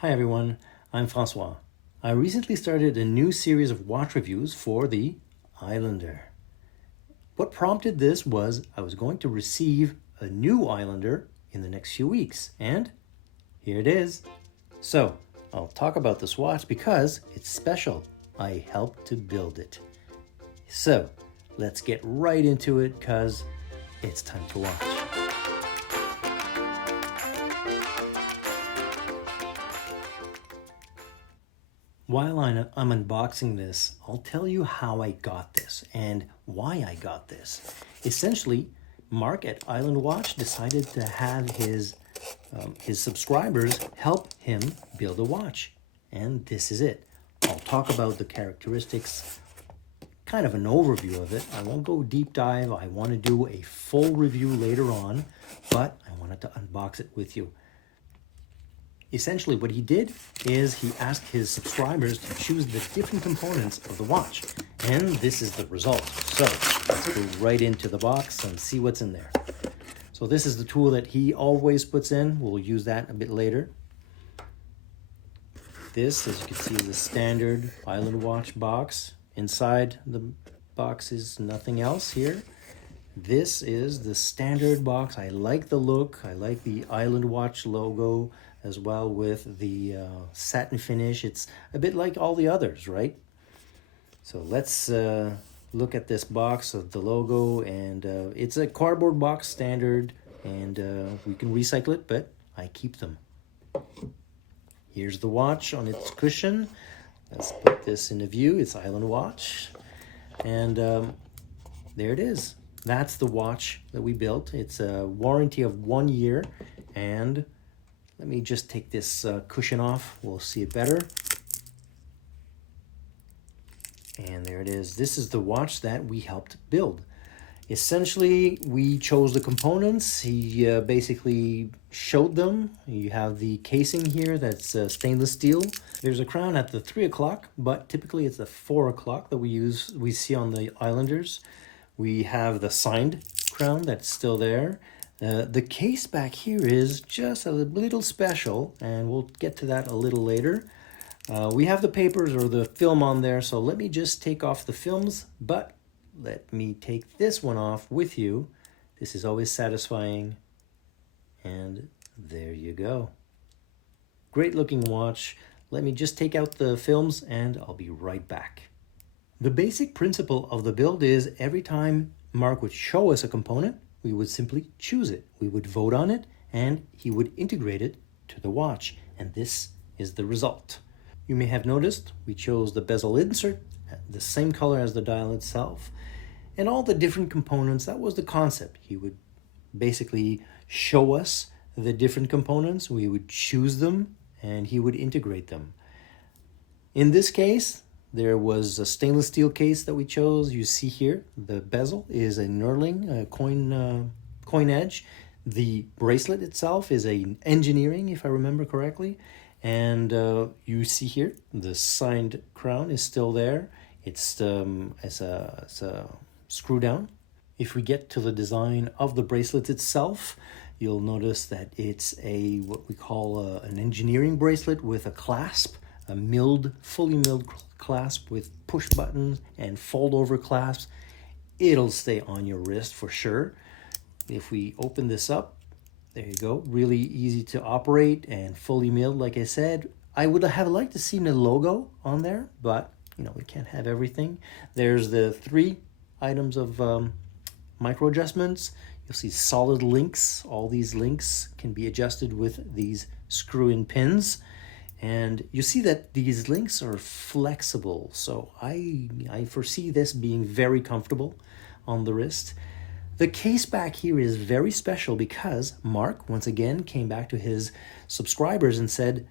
Hi everyone, I'm Francois. I recently started a new series of watch reviews for the Islander. What prompted this was I was going to receive a new Islander in the next few weeks, and here it is. So, I'll talk about this watch because it's special. I helped to build it. So, let's get right into it because it's time to watch. While I'm unboxing this, I'll tell you how I got this and why I got this. Essentially, Mark at Island Watch decided to have his subscribers help him build a watch. And this is it. I'll talk about the characteristics, kind of an overview of it. I won't go deep dive. I want to do a full review later on, but I wanted to unbox it with you. Essentially, what he did is he asked his subscribers to choose the different components of the watch. And this is the result. So let's go right into the box and see what's in there. So this is the tool that he always puts in. We'll use that a bit later. This, as you can see, is the standard Island Watch box. Inside the box is nothing else here. This is the standard box. I like the look. I like the Island Watch logo as well with the satin finish. It's a bit like all the others, right? So let's look at this box of the logo, and it's a cardboard box standard, and we can recycle it, but I keep them. Here's the watch on its cushion. Let's put this into view. It's Island Watch, and there it is. That's the watch that we built. It's a warranty of 1 year, and let me just take this cushion off. We'll see it better. And there it is. This is the watch that we helped build. Essentially, we chose the components. He basically showed them. You have the casing here that's stainless steel. There's a crown at the 3 o'clock, but typically it's the 4 o'clock that we see on the Islanders. We have the signed crown that's still there. The case back here is just a little special, and we'll get to that a little later. We have the papers or the film on there, so let me just take off the films, but let me take this one off with you. This is always satisfying, and there you go. Great looking watch. Let me just take out the films, and I'll be right back. The basic principle of the build is every time Mark would show us a component, we would simply choose it. We would vote on it, and he would integrate it to the watch. And this is the result. You may have noticed we chose the bezel insert, the same color as the dial itself, and all the different components. That was the concept. He would basically show us the different components. We would choose them, and he would integrate them. In this case, there was a stainless steel case that we chose. You see here, the bezel is a knurling coin edge. The bracelet itself is a engineering, if I remember correctly. And you see here, the signed crown is still there. It's a screw down. If we get to the design of the bracelet itself, you'll notice that it's what we call an engineering bracelet with a clasp, a fully milled clasp with push buttons and fold over clasps. It'll stay on your wrist for sure. If we open this up, there you go. Really easy to operate and fully milled, like I said. I would have liked to see the logo on there, but we can't have everything. There's the 3 items of micro adjustments. You'll see solid links. All these links can be adjusted with these screw-in pins. And you see that these links are flexible, so I foresee this being very comfortable on the wrist. The case back here is very special because Mark, once again, came back to his subscribers and said,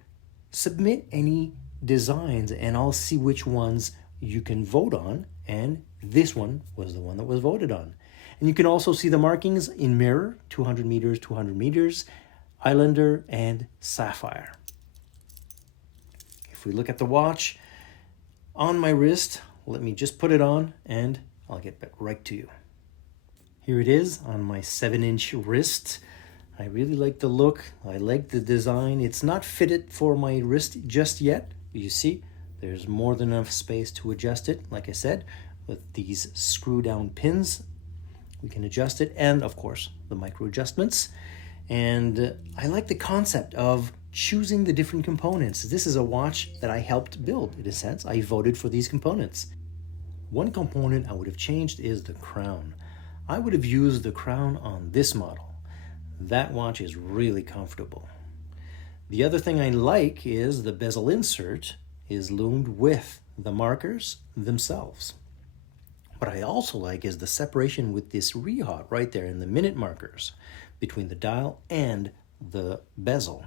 submit any designs and I'll see which ones you can vote on, and this one was the one that was voted on. And you can also see the markings in mirror, 200 meters, 200 meters, Islander, and Sapphire. If we look at the watch on my wrist, let me just put it on and I'll get back right to you. Here it is on my 7-inch wrist. I really like the look. I like the design. It's not fitted for my wrist just yet. You see, there's more than enough space to adjust it. Like I said, with these screw down pins, we can adjust it, and of course, the micro adjustments. And I like the concept of choosing the different components. This is a watch that I helped build, in a sense. I voted for these components. One component I would have changed is the crown. I would have used the crown on this model. That watch is really comfortable. The other thing I like is the bezel insert is loomed with the markers themselves. What I also like is the separation with this rehaut right there in the minute markers between the dial and the bezel.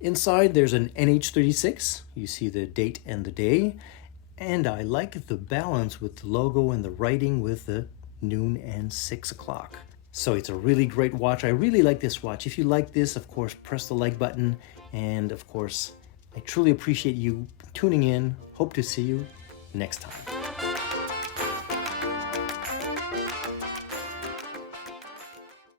Inside there's an NH36. You see the date and the day. And I like the balance with the logo and the writing with the noon and 6 o'clock. So it's a really great watch. I really like this watch. If you like this, of course, press the like button. And of course, I truly appreciate you tuning in. Hope to see you next time.